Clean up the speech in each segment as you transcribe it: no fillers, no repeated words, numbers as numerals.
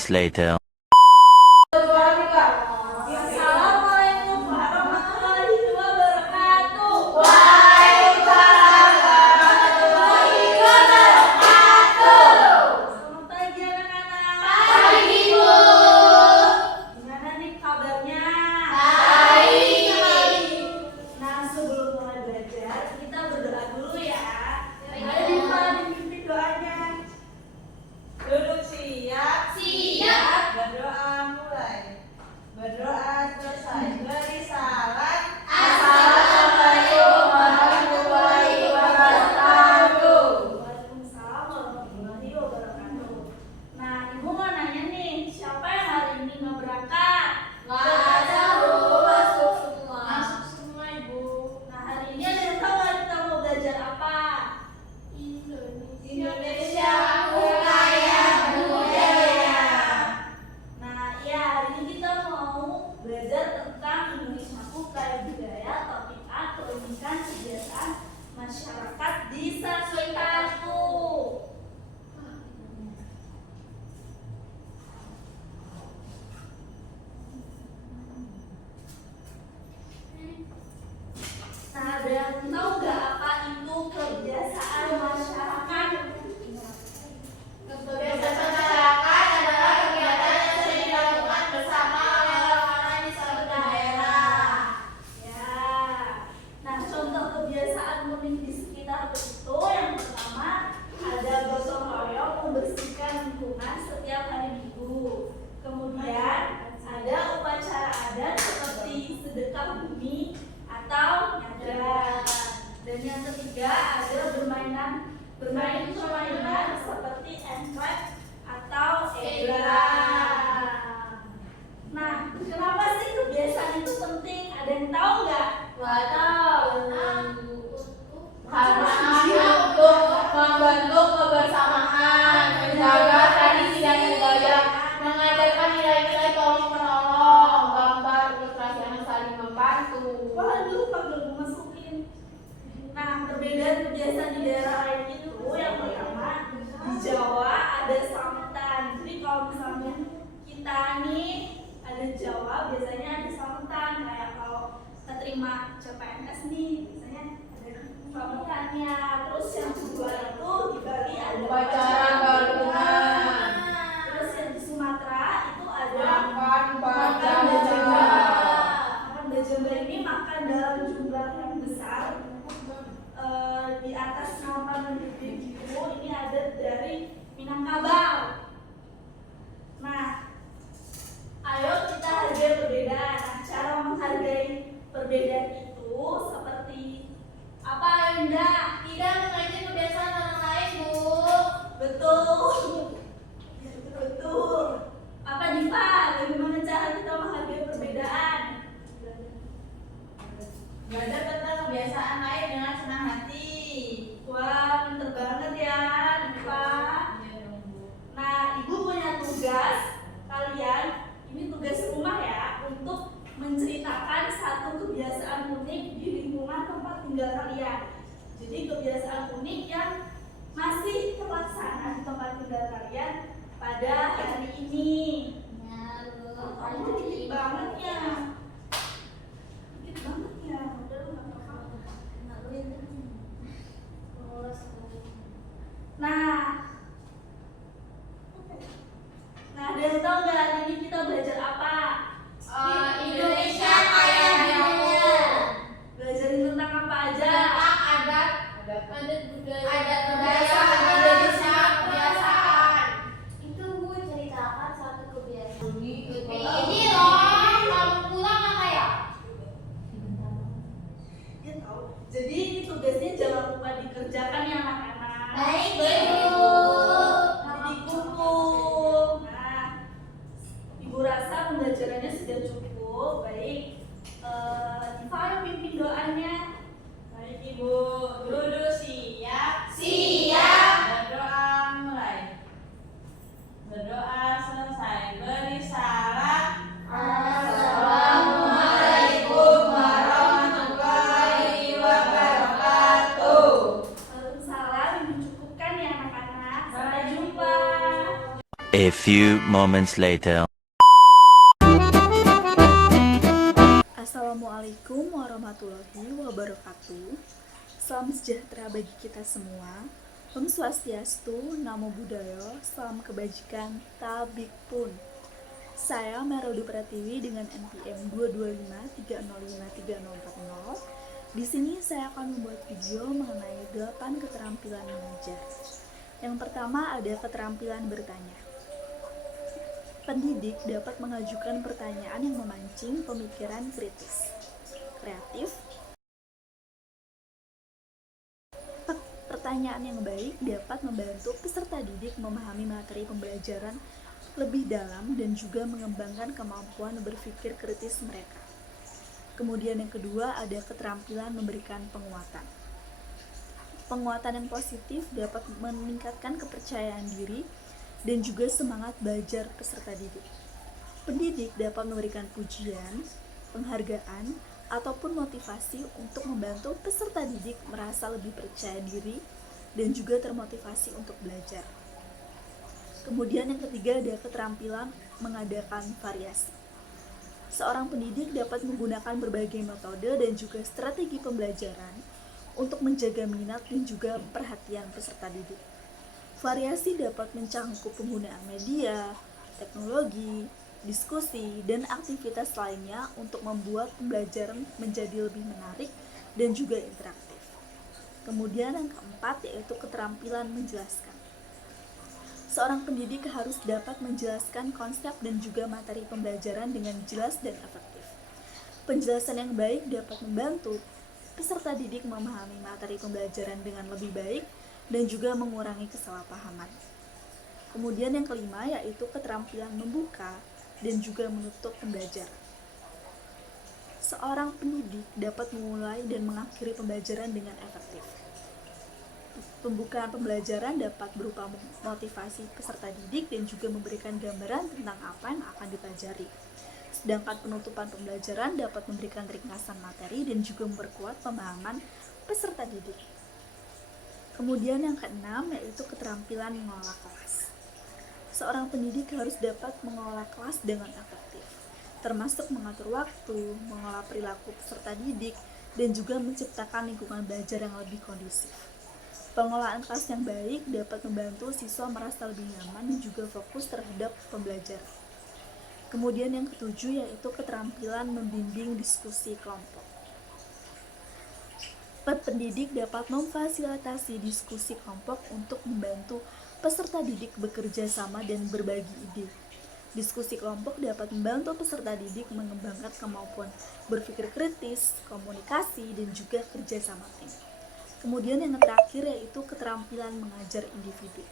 moments later. Assalamualaikum warahmatullahi wabarakatuh. Waalaikumsalam warahmatullahi wabarakatuh. Selamat pagi anak-anak. Pagi, Bu. Gimana nih kabarnya? Baik. Nah, sebelum mulai belajar, kita berdoa dulu ya. Ayo dipimpin doanya. Duduk siap. Siap. Berdoa mulai. Berdoa selesai. Beri salam. Assalamualaikum warahmatullahi wabarakatuh. Waalaikumsalam warahmatullahi wabarakatuh. Nah, Ibu mau nanya nih, siapa yang hari ini nggak berangkat? Masuk, Bu. Masuk semua. Masuk semua, Ibu. Nah, hari ini ada yang tahu nggak kita mau belajar apa? Indonesia Kaya Budaya. Nah, ya hari ini kita mau belajar tentang Indonesia Kaya Budaya, topik A, keunikan kebiasaan masyarakat di sekitarku. Nah, ada yang tahu nggak apa itu kebiasaan masyarakat? Kebiasaan masyarakat adalah kegiatan yang sering dilakukan bersama oleh orang-orang di suatu daerah. Ya. Nah, contoh kebiasaan unik di sekitar itu yang pertama ada gotong royong membersihkan lingkungan setiap hari Minggu. Kemudian ada upacara adat seperti sedekah bumi atau nyadran. Dan yang ketiga ada bermain permainan seperti engklek atau egrang. Nah, kenapa sih kebiasaan itu penting? Ada yang tahu nggak? Nggak tahu. Karena untuk membentuk kebersamaan, menjaga tradisi dan budaya, mengajarkan nilai-nilai tolong menolong, gambar, ilustrasi yang saling membantu. Waduh, panggil gue masukin. Nah, perbedaan kebiasaan di daerah lain itu yang pertama di Jawa ada slametan. Jadi kalau misalnya kita nih ada Jawa biasanya ada slametan, kayak kalau keterima CPNS nih biasanya ada slametannya. Terus yang kedua itu di Bali ada Upacara gabungan. Terus yang di Sumatera itu ada Makan makan bajamba. Makan bajamba ini makan dalam jumlah yang besar. Di atas nampan gede gitu, ini ada dari Minangkabau. Nah, ayo kita hargai perbedaan. Nah, cara menghargai perbedaan itu seperti apa, Indah? Tidak mengajak kebiasaan orang lain, Bu. Betul. Betul. Apa Diva? Bagaimana cara kita menghargai perbedaan? Belajar tentang kebiasaan lain dengan senang hati. Wah, pinter banget ya, Diva. Nah, Ibu punya tugas kalian, ini tugas rumah ya, untuk menceritakan satu kebiasaan unik di lingkungan tempat tinggal kalian. Jadi kebiasaan unik yang masih terlaksana di tempat tinggal kalian pada hari ini. Kamu dikit banget ya. Dikit banget ya. Udah lu nggak apa-apa. Nah, ada yang tahu nggak hari ini kita belajar apa? Indonesia Kaya Budaya. Belajarin tentang apa aja? Tentang adat budaya Indonesia, kebiasaan. Itu Bu ceritakan satu kebiasaan. Ini loh, kamu pulang apa ya? Ya tahu. Jadi ini tugasnya jangan lupa dikerjakan ya anak-anak. Baik, Baik, Bu. Nanti dikumpul. Nah, A few moments later. Assalamualaikum warahmatullahi wabarakatuh. Salam sejahtera bagi kita semua. Om Swastiastu, Namo Buddhaya, salam kebajikan, tabik pun. Saya Merudi Pratiwi dengan NPM 225305340. Di sini saya akan membuat video mengenai 8 keterampilan mengajar. Yang pertama ada keterampilan bertanya. Pendidik dapat mengajukan pertanyaan yang memancing pemikiran kritis, kreatif. Pertanyaan yang baik dapat membantu peserta didik memahami materi pembelajaran lebih dalam dan juga mengembangkan kemampuan berpikir kritis mereka. Kemudian yang kedua ada keterampilan memberikan penguatan. Penguatan yang positif dapat meningkatkan kepercayaan diri dan juga semangat belajar peserta didik. Pendidik dapat memberikan pujian, penghargaan, ataupun motivasi untuk membantu peserta didik merasa lebih percaya diri dan juga termotivasi untuk belajar. Kemudian yang ketiga ada keterampilan mengadakan variasi. Seorang pendidik dapat menggunakan berbagai metode dan juga strategi pembelajaran untuk menjaga minat dan juga perhatian peserta didik. Variasi dapat mencangkup penggunaan media, teknologi, diskusi, dan aktivitas lainnya untuk membuat pembelajaran menjadi lebih menarik dan juga interaktif. Kemudian yang keempat yaitu keterampilan menjelaskan. Seorang pendidik harus dapat menjelaskan konsep dan juga materi pembelajaran dengan jelas dan efektif. Penjelasan yang baik dapat membantu peserta didik memahami materi pembelajaran dengan lebih baik dan juga mengurangi kesalahpahaman. Kemudian yang kelima yaitu keterampilan membuka dan juga menutup pembelajaran. Seorang pendidik dapat memulai dan mengakhiri pembelajaran dengan efektif. Pembukaan pembelajaran dapat berupa motivasi peserta didik dan juga memberikan gambaran tentang apa yang akan dipelajari. Sedangkan penutupan pembelajaran dapat memberikan ringkasan materi dan juga memperkuat pemahaman peserta didik. Kemudian yang keenam yaitu keterampilan mengelola kelas. Seorang pendidik harus dapat mengelola kelas dengan efektif, termasuk mengatur waktu, mengelola perilaku peserta didik, dan juga menciptakan lingkungan belajar yang lebih kondusif. Pengelolaan kelas yang baik dapat membantu siswa merasa lebih nyaman dan juga fokus terhadap pembelajaran. Kemudian yang ketujuh yaitu keterampilan membimbing diskusi kelompok. Pendidik dapat memfasilitasi diskusi kelompok untuk membantu peserta didik bekerja sama dan berbagi ide. Diskusi kelompok dapat membantu peserta didik mengembangkan kemampuan berpikir kritis, komunikasi, dan juga kerja sama tim. Kemudian yang terakhir yaitu keterampilan mengajar individu.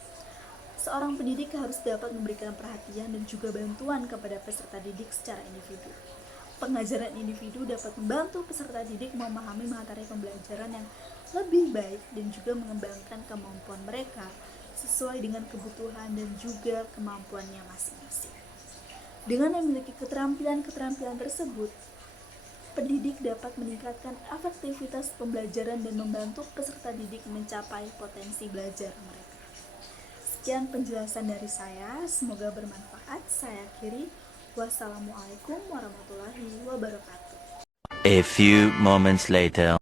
Seorang pendidik harus dapat memberikan perhatian dan juga bantuan kepada peserta didik secara individu. Pengajaran individu dapat membantu peserta didik memahami materi pembelajaran yang lebih baik dan juga mengembangkan kemampuan mereka sesuai dengan kebutuhan dan juga kemampuannya masing-masing. Dengan memiliki keterampilan-keterampilan tersebut, pendidik dapat meningkatkan efektivitas pembelajaran dan membantu peserta didik mencapai potensi belajar mereka. Sekian penjelasan dari saya, semoga bermanfaat. Saya akhiri. Wassalamualaikum warahmatullahi wabarakatuh. A few moments later.